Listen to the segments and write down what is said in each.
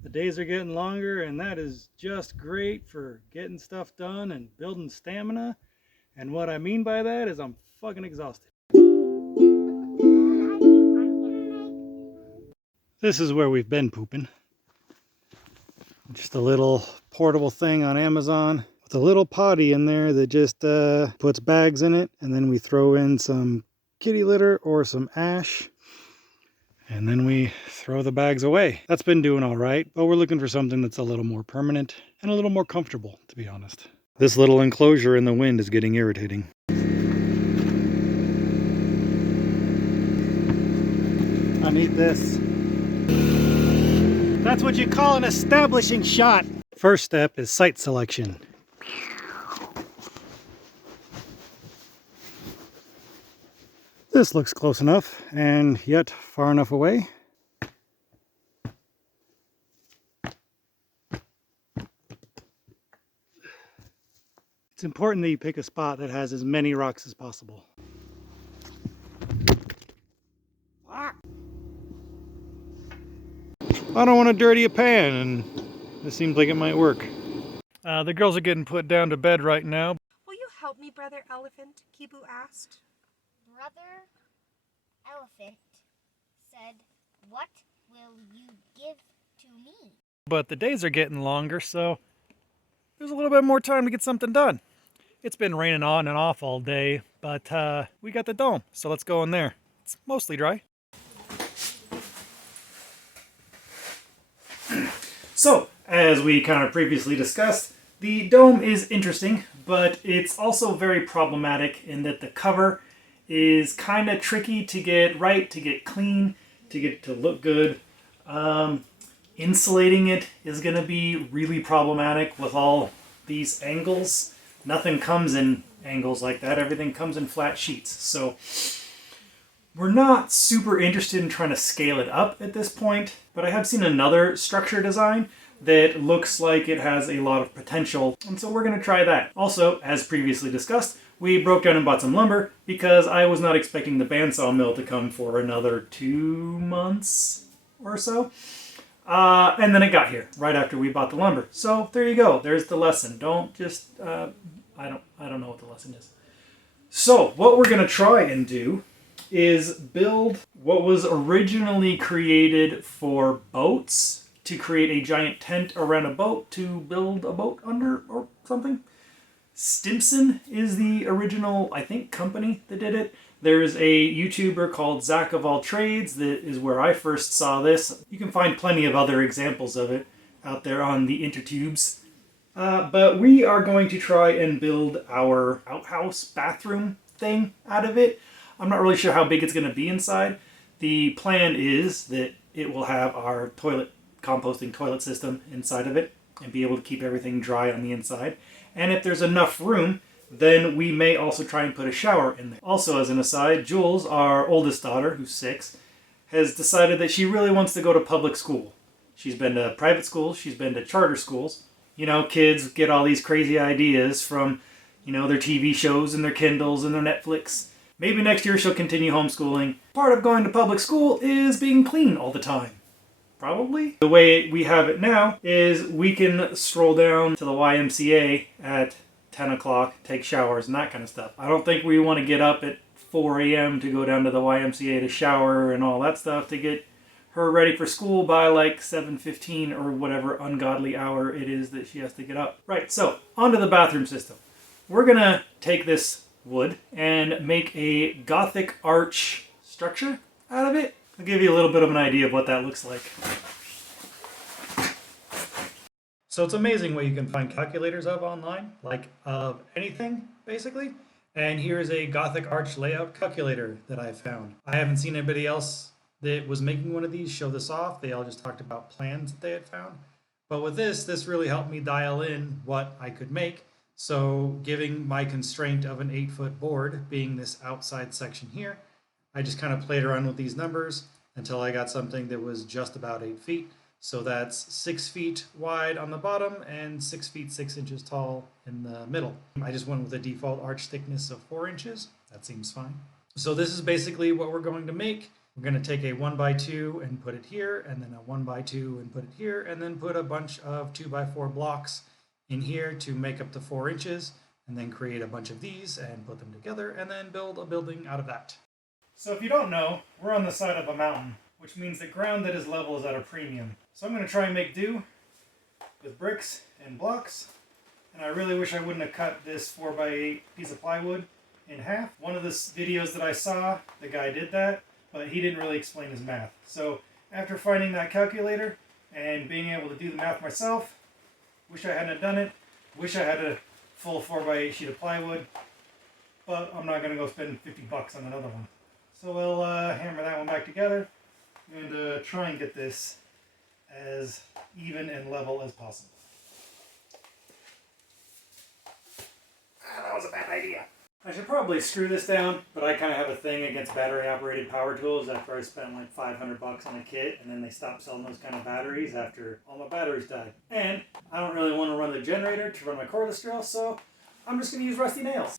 The days are getting longer, and that is just great for getting stuff done and building stamina. And what I mean by that is I'm fucking exhausted. This is where we've been pooping. Just a little portable thing on Amazon with a little potty in there that just puts bags in it, and then we throw in some kitty litter or some ash, and then we throw the bags away. That's been doing all right, but we're looking for something that's a little more permanent and a little more comfortable, to be honest. This little enclosure in the wind is getting irritating. I need this. That's what you call an establishing shot. First step is site selection. This looks close enough, and yet far enough away. It's important that you pick a spot that has as many rocks as possible. I don't want to dirty a pan, and this seems like it might work. The girls are getting put down to bed right now. Will you help me, Brother Elephant? Kibu asked. Brother Elephant said, "What will you give to me?" But the days are getting longer, so there's a little bit more time to get something done. It's been raining on and off all day, but we got the dome, so let's go in there. It's mostly dry. So, as we kind of previously discussed, the dome is interesting, but it's also very problematic in that the cover is kind of tricky to get right, to get clean, to get it to look good. Insulating it is going to be really problematic with all these angles. Nothing comes in angles like that. Everything comes in flat sheets. So we're not super interested in trying to scale it up at this point, but I have seen another structure design that looks like it has a lot of potential, and so we're going to try that. Also, as previously discussed, we broke down and bought some lumber because I was not expecting the bandsaw mill to come for another 2 months or so. And then it got here right after we bought the lumber. So there you go. There's the lesson. Don't just I don't know what the lesson is. So what we're going to try and do is build what was originally created for boats, to create a giant tent around a boat to build a boat under or something. Stimson is the original, I think, company that did it. There's a YouTuber called Zach of All Trades that is where I first saw this. You can find plenty of other examples of it out there on the intertubes. But we are going to try and build our outhouse bathroom thing out of it. I'm not really sure how big it's going to be inside. The plan is that it will have our composting toilet system inside of it and be able to keep everything dry on the inside. And if there's enough room, then we may also try and put a shower in there. Also, as an aside, Jules, our oldest daughter, who's 6, has decided that she really wants to go to public school. She's been to private schools, she's been to charter schools. You know, kids get all these crazy ideas from, their TV shows and their Kindles and their Netflix. Maybe next year she'll continue homeschooling. Part of going to public school is being clean all the time. Probably. The way we have it now is we can stroll down to the YMCA at 10 o'clock, take showers and that kind of stuff. I don't think we want to get up at 4 a.m. to go down to the YMCA to shower and all that stuff to get her ready for school by like 7:15 or whatever ungodly hour it is that she has to get up. Right, so onto the bathroom system. We're going to take this wood and make a Gothic arch structure out of it. I'll give you a little bit of an idea of what that looks like. So it's amazing what you can find calculators of online, like of anything, basically. And here's a Gothic arch layout calculator that I found. I haven't seen anybody else that was making one of these show this off. They all just talked about plans that they had found. But with this really helped me dial in what I could make. So giving my constraint of an 8-foot board being this outside section here, I just kind of played around with these numbers until I got something that was just about 8 feet. So that's 6 feet wide on the bottom and 6 feet 6 inches tall in the middle. I just went with a default arch thickness of 4 inches. That seems fine. So this is basically what we're going to make. We're going to take a 1x2 and put it here, and then a 1x2 and put it here, and then put a bunch of 2x4 blocks in here to make up the 4 inches, and then create a bunch of these and put them together, and then build a building out of that. So if you don't know, we're on the side of a mountain, which means that ground that is level is at a premium. So I'm going to try and make do with bricks and blocks, and I really wish I wouldn't have cut this 4x8 piece of plywood in half. One of the videos that I saw, the guy did that, but he didn't really explain his math. So after finding that calculator and being able to do the math myself, wish I hadn't done it. Wish I had a full 4x8 sheet of plywood, but I'm not going to go spend $50 on another one. So we'll hammer that one back together and try and get this as even and level as possible. That was a bad idea. I should probably screw this down, but I kind of have a thing against battery-operated power tools after I spent like $500 on a kit, and then they stopped selling those kind of batteries after all my batteries died. And I don't really want to run the generator to run my cordless drill, so I'm just going to use rusty nails.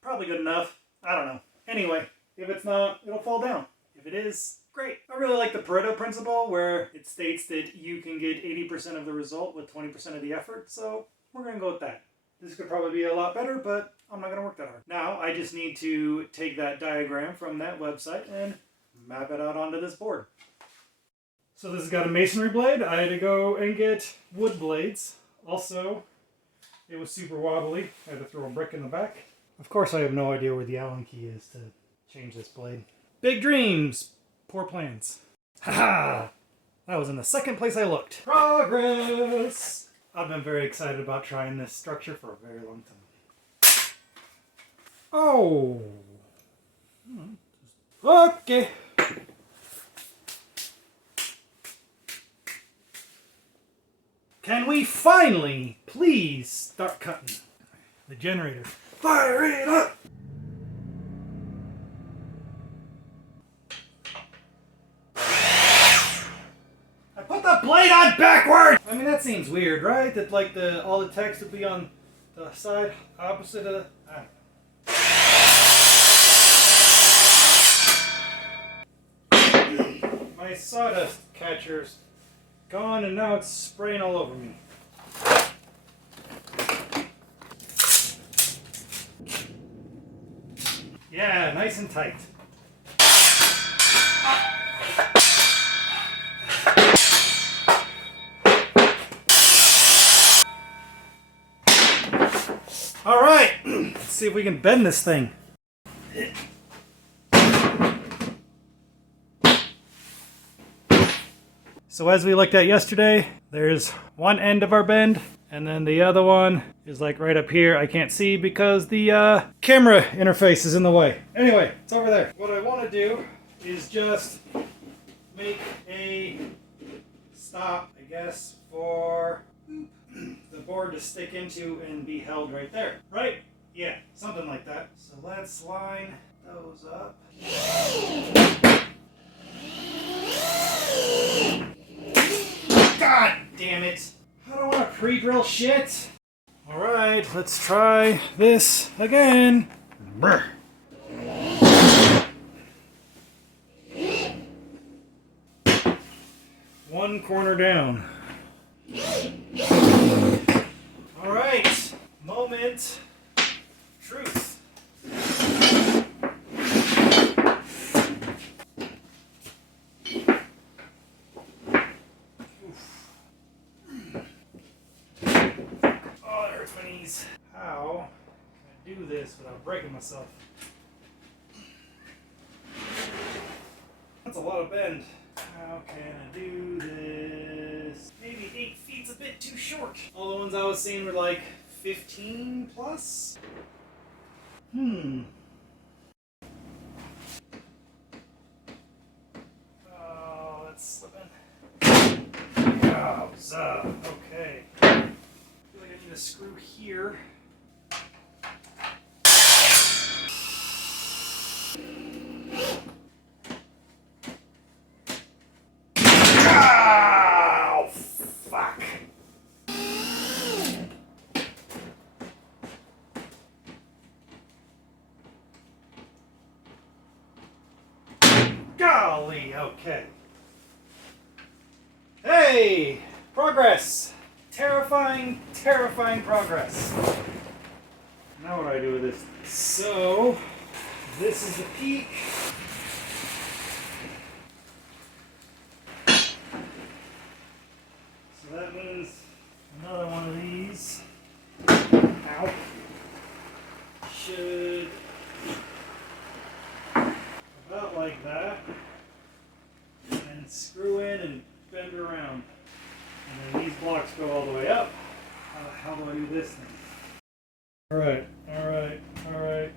Probably good enough. I don't know. Anyway, if it's not, it'll fall down. If it is, great. I really like the Pareto principle, where it states that you can get 80% of the result with 20% of the effort, so we're going to go with that. This could probably be a lot better, but I'm not going to work that hard. Now, I just need to take that diagram from that website and map it out onto this board. So this has got a masonry blade. I had to go and get wood blades. Also, it was super wobbly. I had to throw a brick in the back. Of course, I have no idea where the Allen key is to change this blade. Big dreams, poor plans. Haha! That was in the second place I looked. Progress! I've been very excited about trying this structure for a very long time. Oh! Okay. Can we finally, please, start cutting the generator? Fire it up! I put the blade on backward! I mean, that seems weird, right? That like all the text would be on the side opposite of the... I don't know. My sawdust catcher's gone and now it's spraying all over me. Yeah, nice and tight. All right, let's see if we can bend this thing. So as we looked at yesterday, there's one end of our bend, and then the other one is like right up here. I can't see because the camera interface is in the way. Anyway, it's over there. What I want to do is just make a stop, I guess, for the board to stick into and be held right there. Right? Yeah, something like that. So let's line those up. God damn it! I don't want to pre-drill shit. Alright, let's try this again. Brr. One corner down. Alright, moment. Truth. How can I do this without breaking myself? That's a lot of bend. How can I do this? Maybe 8 feet's a bit too short. All the ones I was seeing were like 15 plus. Oh, that's slipping. Yowza. Okay. I feel like I need a screw here. Oh, fuck. Hooray! Progress! Terrifying, terrifying progress. Now what do I do with this? So, this is the peak. So that means another one of these, ow, should about like that, and screw in and bend around. And then these blocks go all the way up. How the hell do I do this thing? Alright, alright, alright,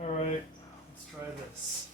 alright. Let's try this.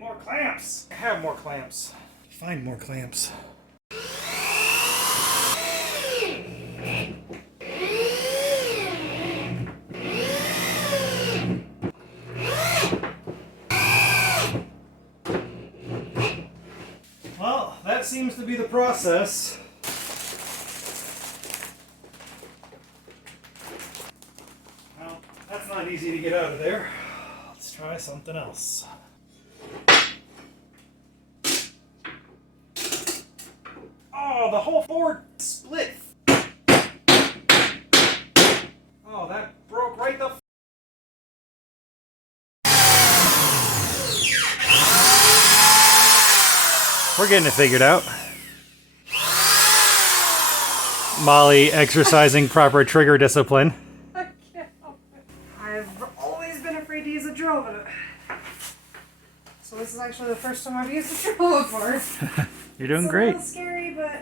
More clamps. I have more clamps. Find more clamps. Well, that seems to be the process. Well, that's not easy to get out of there. Let's try something else. Oh, the whole board split. Oh, that broke right the We're getting it figured out. Molly exercising proper trigger discipline. I've always been afraid to use a drill, but so this is actually the first time I've used a drill before. You're doing It's great. a little scary, but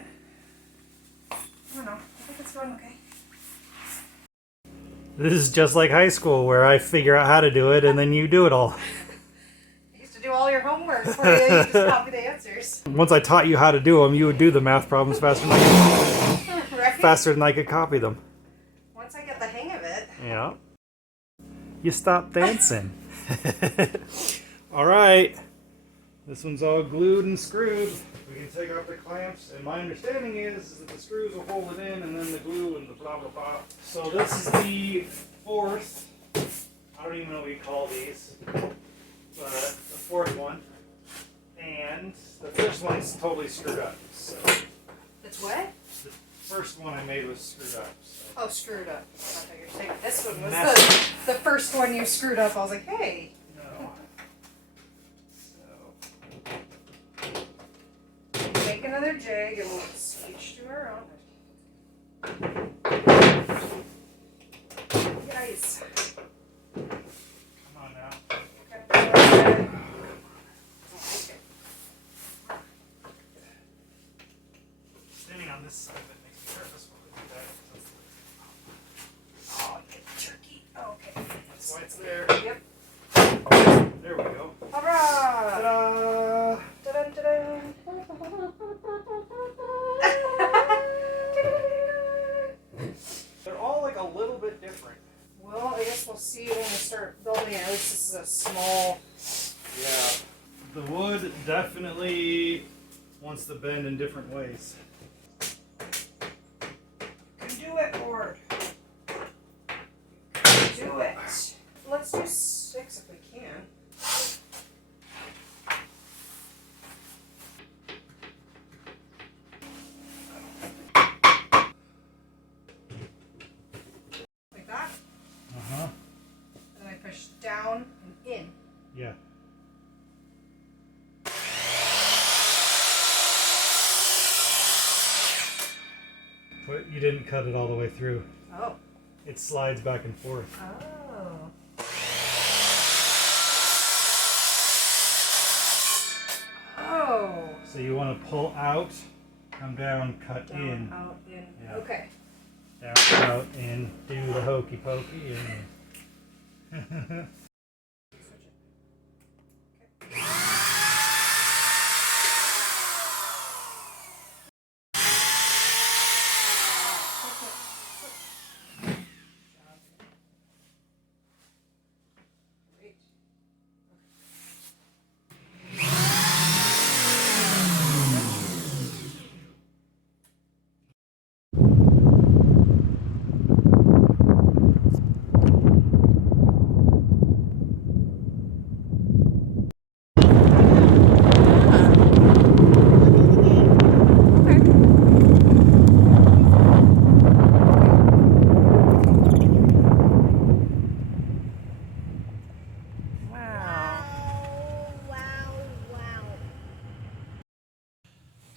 I don't know. I think it's going okay. This is just like high school where I figure out how to do it and then you do it all. I used to do all your homework for you. You just copy the answers. Once I taught you how to do them, you would do the math problems faster than Right? faster than I could copy them. Once I get the hang of it. Yeah. You stop dancing. All right. This one's all glued and screwed. We can take off the clamps, and my understanding is that the screws will hold it in, and then the glue and the blah blah blah. So this is the fourth. I don't even know what you call these, but the fourth one, and the first one's totally screwed up. So It's what? the first one I made was screwed up. So. Oh, screwed up. I thought you were saying this one was Messy. the first one you screwed up. I was like, hey. No. Make another jig and we'll each do our own. Guys. Come on now. Okay. Standing on this side of it makes me nervous when we do that. Oh, you turkey. Okay. That's why it's there. Yep. There we go. Hurrah! Ta-da! Dun, dun, dun. They're all like a little bit different. Well, I guess we'll see when we start building it. At least this is a small. Yeah. The wood definitely wants to bend in different ways. You can do it, board. You can do it. Let's do 6 if we can. Like that. Uh-huh. And then I push down and in. Yeah. But you didn't cut it all the way through. Oh. It slides back and forth. Oh. Oh. So you want to pull out Come down, cut Down, in. out, in. Yeah. Okay. Down, out, in. Do the hokey pokey. And...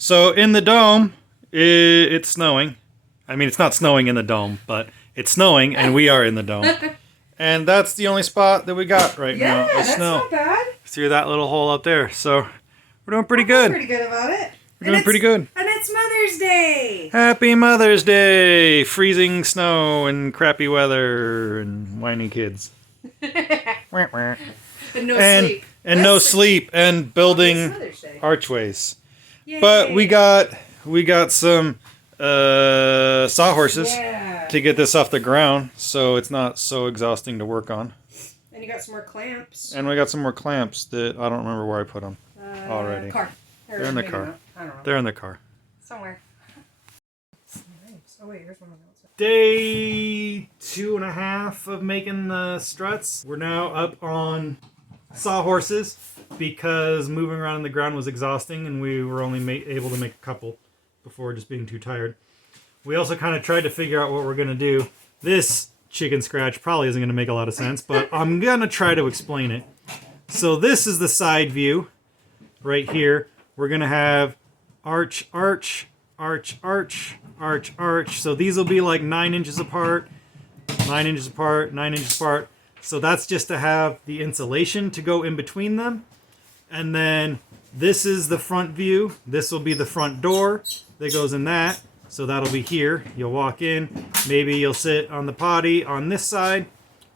So in the dome, it's snowing. I mean, it's not snowing in the dome, but it's snowing, and we are in the dome. And that's the only spot that we got right now. Yeah, that's snow. not bad. Through that little hole up there. So we're doing pretty I good. feel pretty good about it. We're doing pretty good. And it's Mother's Day. Happy Mother's Day! Freezing snow and crappy weather and whiny kids. And no and sleep. and no sleep and It's building Mother's Day. archways. Yay. But we got some sawhorses Yeah. to get this off the ground, so it's not so exhausting to work on. And you got some more clamps. And we got some more clamps that I don't remember where I put them already. Car. They're in the maybe car. not. I don't know. They're in the car. Somewhere. Nice. Oh wait, here's one on the outside. Day 2.5 of making the struts. We're now up on sawhorses because moving around on the ground was exhausting and we were only able to make a couple before just being too tired. We also kind of tried to figure out what we're going to do. This chicken scratch probably isn't going to make a lot of sense, but I'm going to try to explain it. So this is the side view right here. We're going to have arch, arch, arch, arch, arch, arch. So these will be like 9 inches apart, 9 inches apart, 9 inches apart. So that's just to have the insulation to go in between them. And then this is the front view. This will be the front door that goes in that. So that'll be here. You'll walk in. Maybe you'll sit on the potty on this side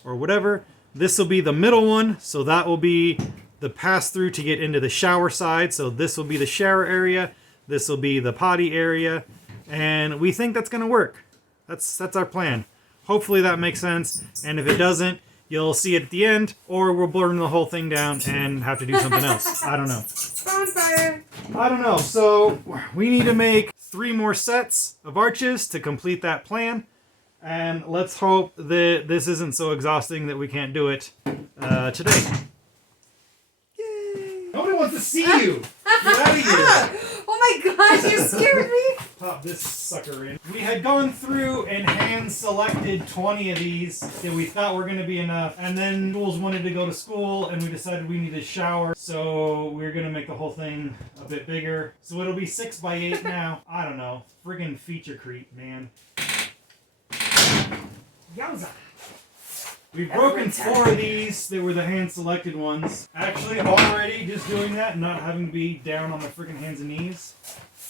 or whatever. This will be the middle one. So that will be the pass through to get into the shower side. So this will be the shower area. This will be the potty area. And we think that's going to work. That's our plan. Hopefully that makes sense. And if it doesn't, you'll see it at the end, or we'll burn the whole thing down and have to do something else. I don't know. Bonfire. I don't know. So we need to make 3 more sets of arches to complete that plan. And let's hope that this isn't so exhausting that we can't do it today. Yay! Nobody wants to see you. Get out of here. Oh my gosh, you scared me. Pop this sucker in. We had gone through and hand selected 20 of these that we thought were going to be enough. And then schools wanted to go to school and we decided we needed a shower. So we're going to make the whole thing a bit bigger. So it'll be 6 by 8 now. I don't know. Friggin' feature creep, man. Yowza. We've broken 4 of these. They were the hand selected ones. Actually, already just doing that and not having to be down on my freaking hands and knees.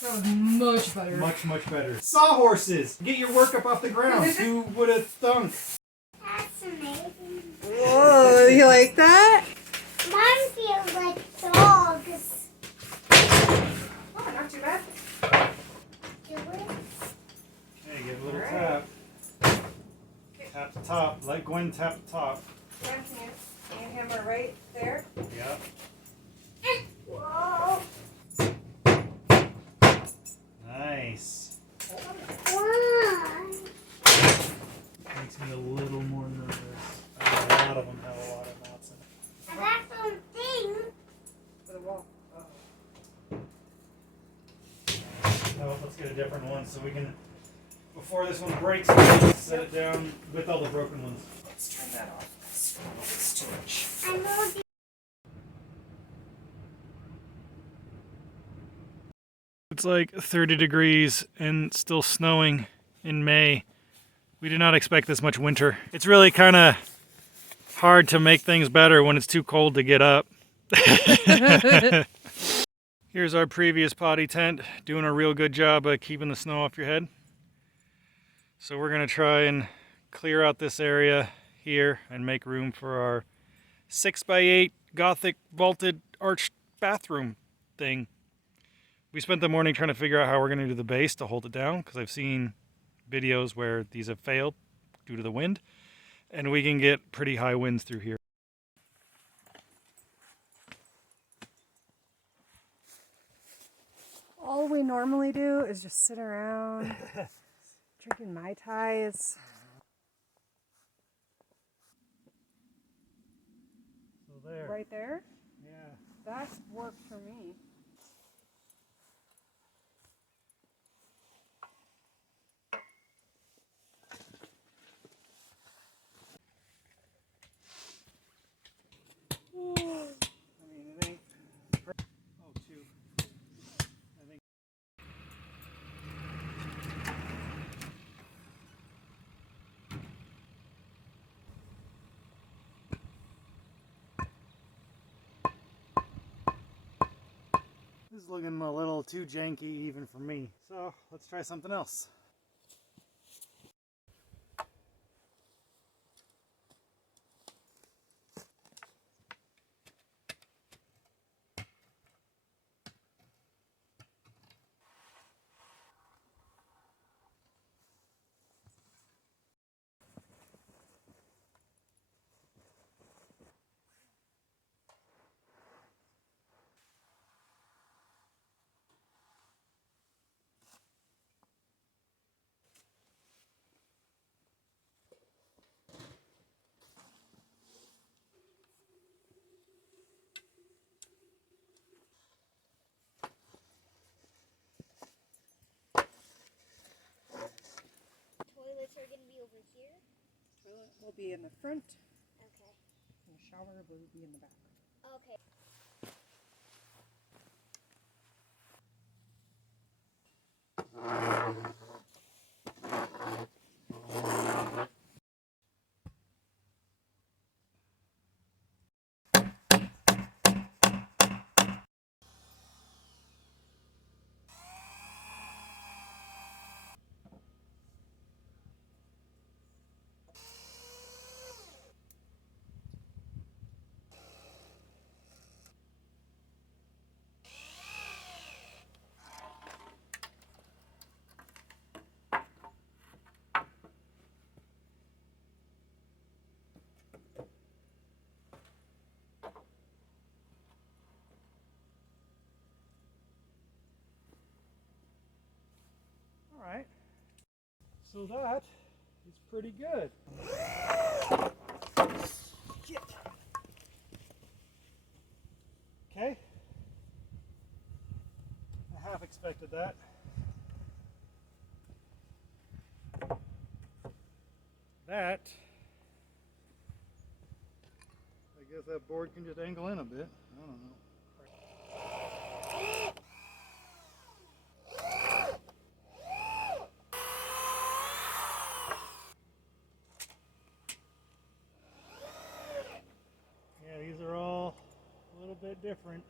That was much better. Much, much better. Sawhorses! Get your work up off the ground. Who would have thunk? That's amazing. Whoa, you like that? Mine feels like dogs. Oh, not too bad. Do it. Hey, give a little Alright. tap. Tap the top. Let Gwen tap the top. Yeah, hand hammer right there. Yep. Whoa. Nice. Why? Makes me a little more nervous. A lot of them have a lot of knots in it. I got something. For the wall. Oh, let's get a different one so we can, before this one breaks, let's set it down with all the broken ones. Let's turn that off. It's too much. I know the It's like 30 degrees and still snowing in May. We did not expect this much winter. It's really kind of hard to make things better when it's too cold to get up. Here's our previous potty tent, doing a real good job of keeping the snow off your head. So we're gonna try and clear out this area here and make room for our 6x8 Gothic vaulted arched bathroom thing. We spent the morning trying to figure out how we're gonna do the base to hold it down, because I've seen videos where these have failed due to the wind, and we can get pretty high winds through here. All we normally do is just sit around drinking Mai Tais. So there. Right there? Yeah. That worked for me. I mean, it ain't. Oh, shoot. I think. This is looking a little too janky even for me. So let's try something else. Toilets are gonna be over here. Toilet will be in the front, Okay. and the shower will be in the back. Okay. All right. So that is pretty good. Okay. I half expected that. That, I guess that board can just angle in a bit. I don't know. Yeah, these are all a little bit different.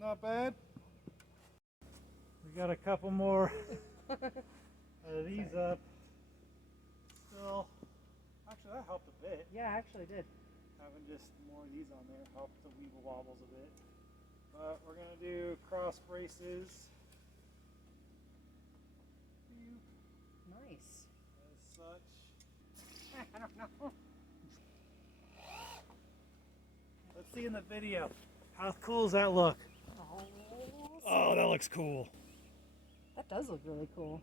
Not bad. We got a couple more of these up. Still, actually that helped a bit. Yeah, I actually did. Having just more of these on there helped the weeble wobbles a bit. But we're gonna do cross braces. Nice. As such. I don't know. Let's see in the video. How cool does that look? Oh, that looks cool. That does look really cool.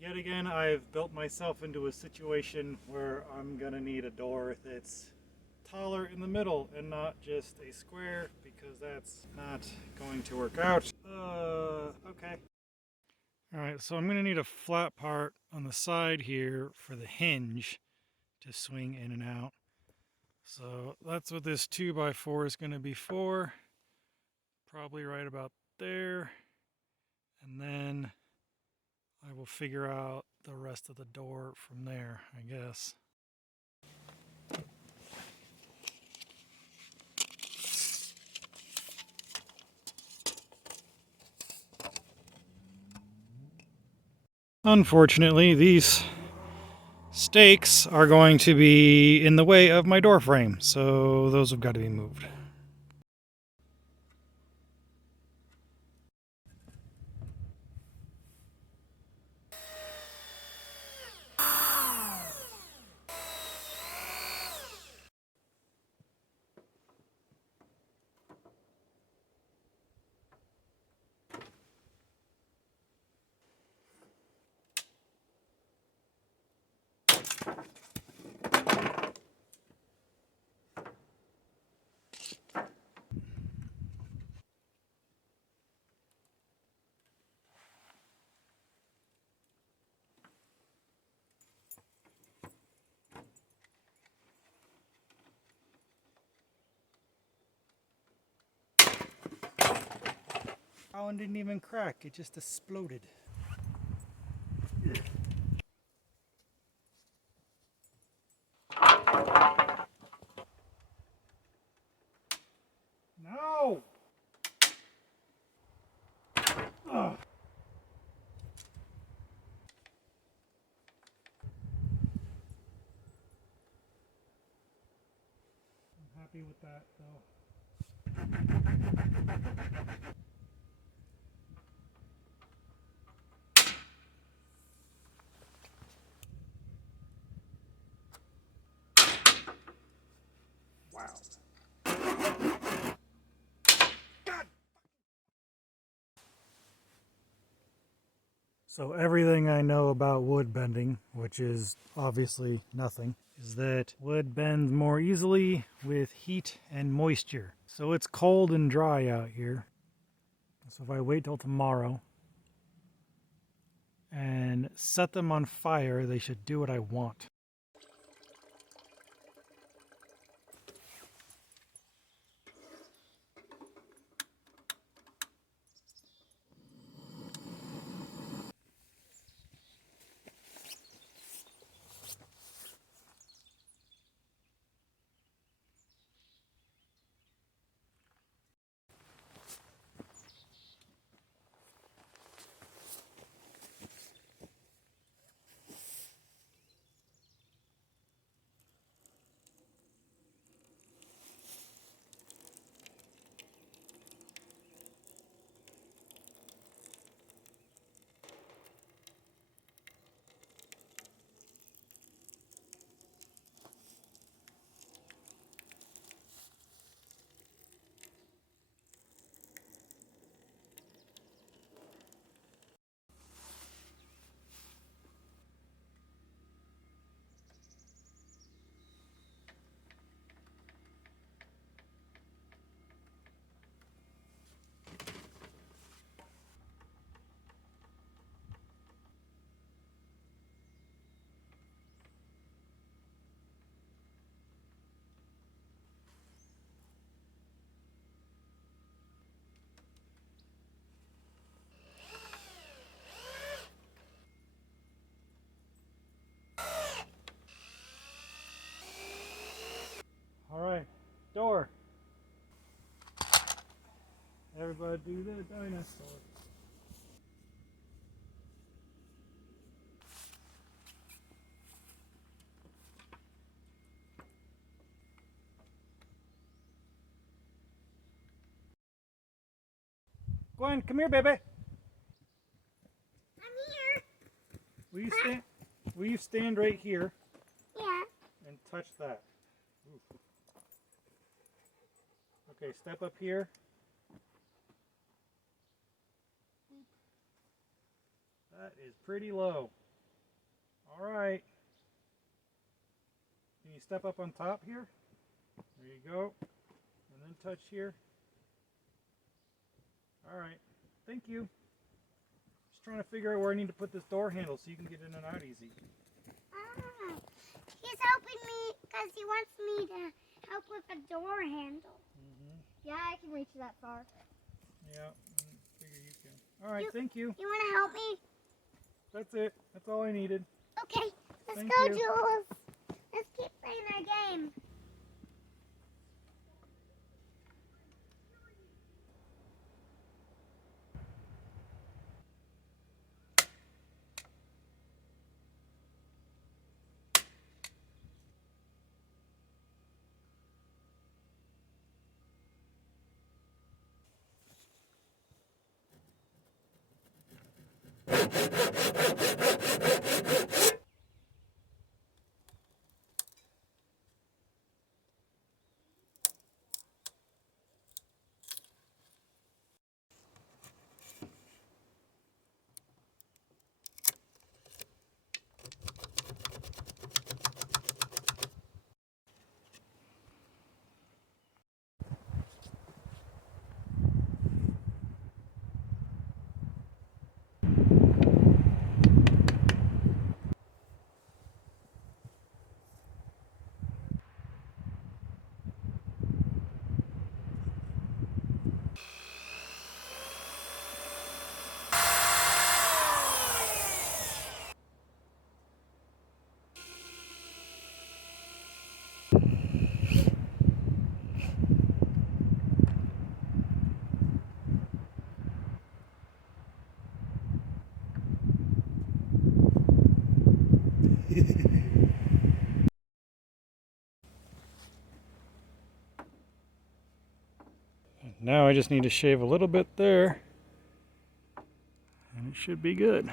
Yet again, I've built myself into a situation where I'm gonna need a door that's taller in the middle and not just a square, because that's not going to work out. Okay. Alright, so I'm going to need a flat part on the side here for the hinge to swing in and out. So that's what this 2x4 is going to be for. Probably right about there. And then I will figure out the rest of the door from there, I guess. Unfortunately, these stakes are going to be in the way of my door frame, so those have got to be moved. That one didn't even crack, it just exploded. No! Ugh. I'm happy with that though. So everything I know about wood bending, which is obviously nothing, is that wood bends more easily with heat and moisture. So it's cold and dry out here. So if I wait till tomorrow and set them on fire, they should do what I want. All right, door. Everybody do the dinosaur. Gwen, come here, baby. I'm here. Will you stand right here Yeah. and touch that? Oof. Okay, step up here. That is pretty low. All right. Can you step up on top here? There you go. And then touch here. Alright. Thank you. Just trying to figure out where I need to put this door handle so you can get in and out easy. Ah, he's helping me because he wants me to help with a door handle. Yeah, I can reach that far. Yeah, I figure you can. Alright, thank you. You want to help me? That's it. That's all I needed. Okay, let's Thank go, you. Jules. Let's keep playing our game. Now I just need to shave a little bit there, and it should be good.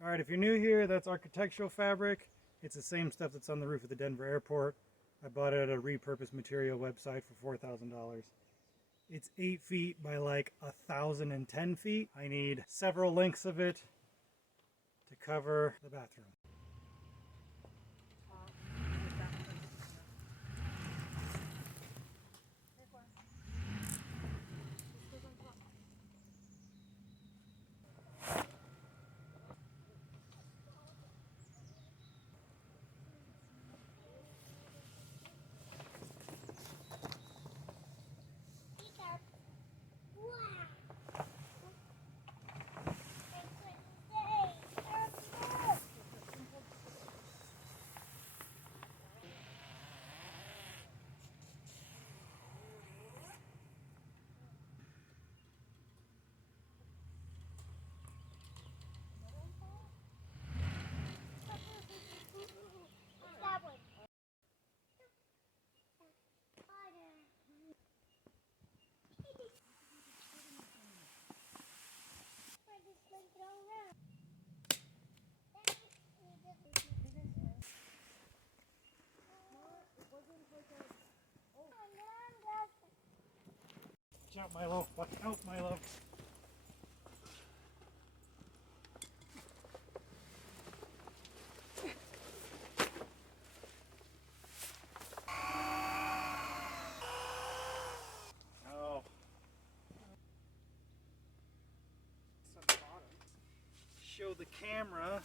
Alright, if you're new here, that's architectural fabric. It's the same stuff that's on the roof of the Denver airport. I bought it at a repurposed material website for $4,000. It's 8 feet by like 1,010 feet. I need several lengths of it to cover the bathroom. Watch out, Milo. Watch out, Milo. Oh. Show the camera.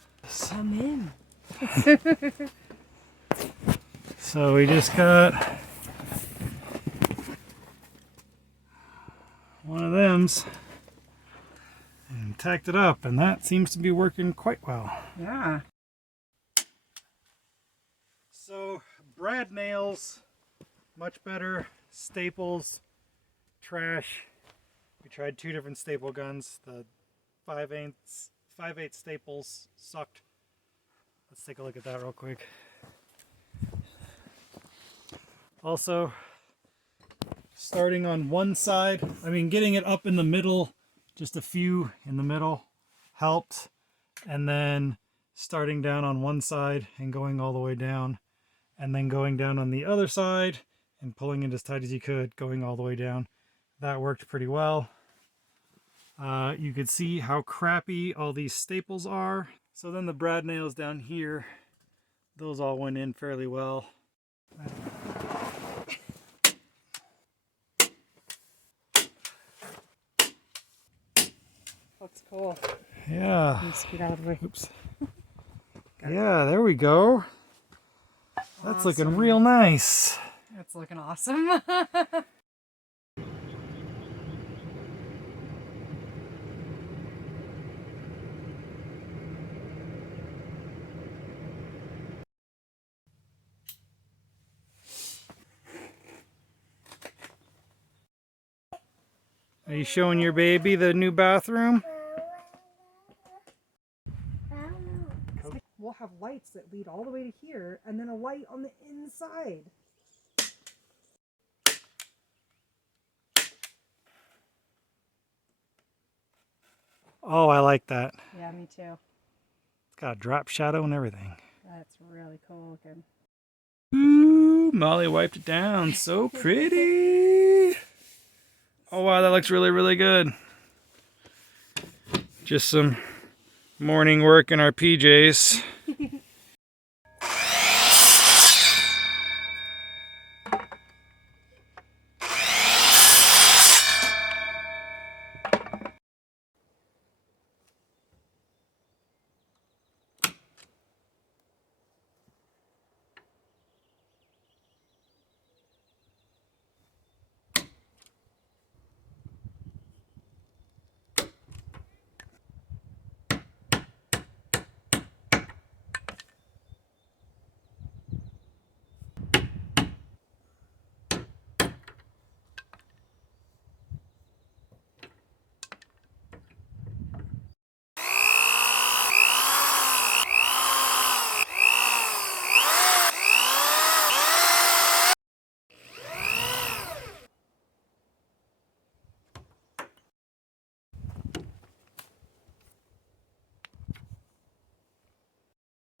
Come in. So we just got one of them's and tacked it up, and that seems to be working quite well. Yeah. So brad nails, much better. Staples, trash. We tried 2 different staple guns. The 5/8 staples sucked. Let's take a look at that real quick. Also, starting on one side, getting it up in the middle, just a few in the middle helped, and then starting down on one side and going all the way down, and then going down on the other side and pulling it as tight as you could, going all the way down. That worked pretty well. You could see how crappy all these staples are. So then the brad nails down here, those all went in fairly well. Looks cool. Yeah. Let me scoot out of the way. Oops. Yeah, there we go. That's Awesome. looking real nice. That's looking awesome. Are you showing your baby the new bathroom? We'll have lights that lead all the way to here, and then a light on the inside. Oh, I like that. Yeah, me too. It's got a drop shadow and everything. That's really cool looking. Ooh, Molly wiped it down. So pretty. Oh wow, that looks really, really good. Just some morning work in our PJs.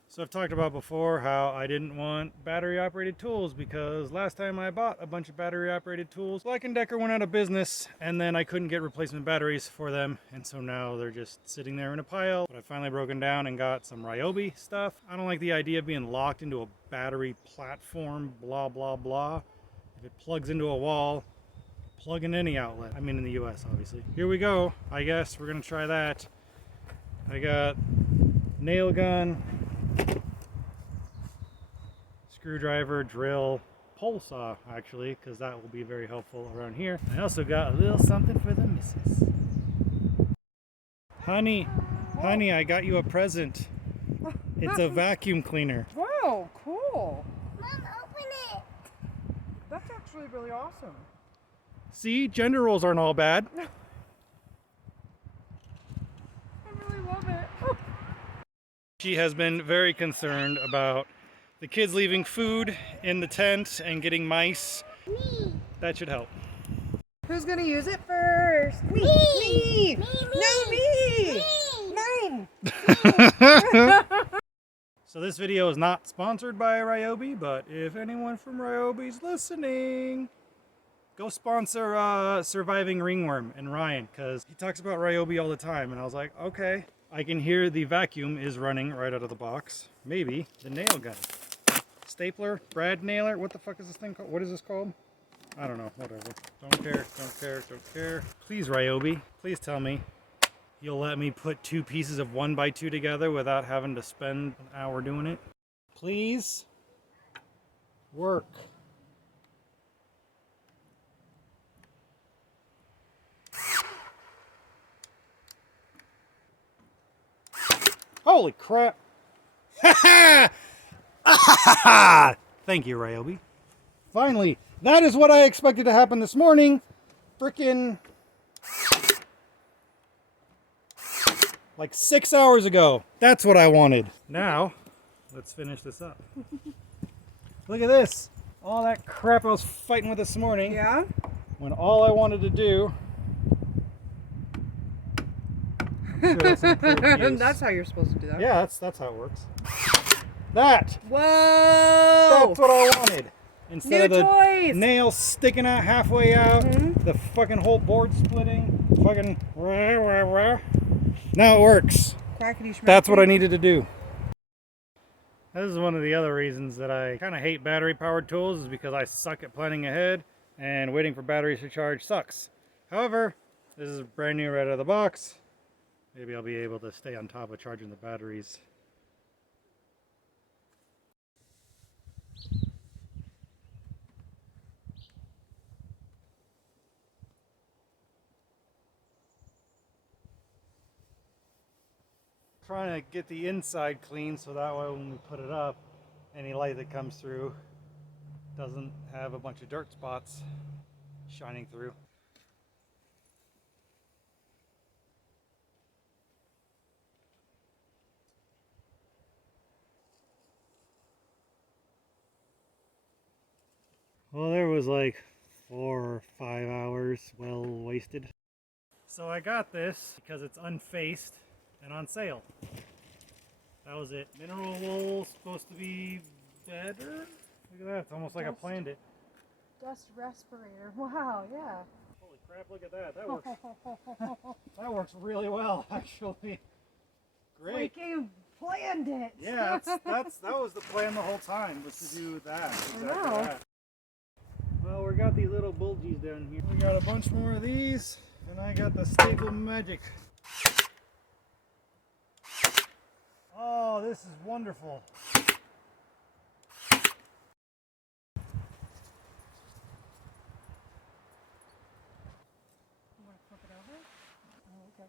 So I've talked about before how I didn't want battery operated tools because last time I bought a bunch of battery operated tools, Black & Decker went out of business and then I couldn't get replacement batteries for them, and so now they're just sitting there in a pile. But I finally broken down and got some Ryobi stuff. I don't like the idea of being locked into a battery platform, blah blah blah. If it plugs into a wall, plug in any outlet. I mean in the US obviously. Here we go. I guess we're gonna try that. I got nail gun, screwdriver, drill, pole saw actually, because that will be very helpful around here. I also got a little something for the missus. Honey, I got you a present. It's a vacuum cleaner. Wow, cool. Mom, open it. That's actually really awesome. See, gender roles aren't all bad. I really love it. She has been very concerned about the kids leaving food in the tent and getting mice. Me. That should help. Who's gonna use it first? Me. Me. No, me. Me. Mine. So this video is not sponsored by Ryobi, but if anyone from Ryobi's listening, go sponsor Surviving Ringworm and Ryan, because he talks about Ryobi all the time, and I was like, okay. I can hear the vacuum is running right out of the box. Maybe the nail gun. Stapler, brad nailer, what the fuck is this thing called? What is this called? I don't know, whatever. Don't care, don't care, don't care. Please, Ryobi, please tell me you'll let me put 2 pieces of 1x2 together without having to spend an hour doing it. Please? work. Holy crap! Ha ha! Thank you, Ryobi. Finally, that is what I expected to happen this morning. Frickin' like 6 hours ago. That's what I wanted. Now, let's finish this up. Look at this. All that crap I was fighting with this morning. Yeah? When all I wanted to do. I'm sure that's improved use. That's how you're supposed to do that. Yeah, that's how it works. That! Whoa! That's what I wanted. Instead New of the toys! nails sticking out halfway out, Mhm. the fucking whole board splitting, fucking rah, rah, rah. Now it works. That's what I needed to do. This is one of the other reasons that I kind of hate battery powered tools, is because I suck at planning ahead, and waiting for batteries to charge sucks. However, this is brand new right out of the box. Maybe I'll be able to stay on top of charging the batteries. Trying to get the inside clean so that way when we put it up, any light that comes through doesn't have a bunch of dirt spots shining through. Well, there was like 4 or 5 hours well wasted. So I got this because it's unfaced and on sale. That was it. Mineral wool supposed to be better. Look at that, it's almost like I planned it. Dust respirator. Wow, yeah. Holy crap, look at that. That works. That works really well, actually. Great. Like you planned it. Yeah, that was the plan the whole time, was to do that. Exactly know. that. Well, we got these little bulges down here. We got a bunch more of these, and I got the staple magic. Oh, this is wonderful. You want to flip it over? Oh, okay.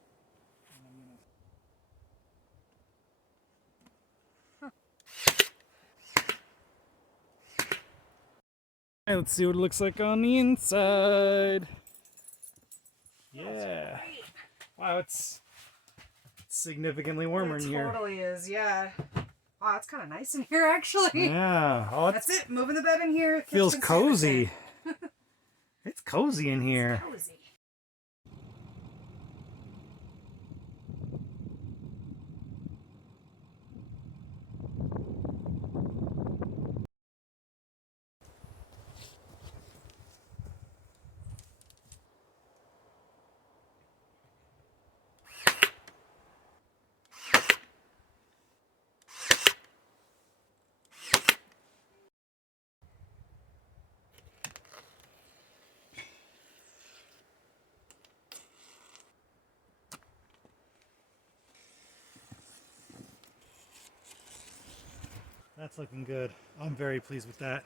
Hey, let's see what it looks like on the inside. Yeah. Wow, it's significantly warmer in here. It totally is, yeah. Wow, it's kind of nice in here, actually. Yeah. Oh, That's it. Moving the bed in here. feels kitchen's cozy. everything. It's cozy in here. Cozy. That's looking good. I'm very pleased with that.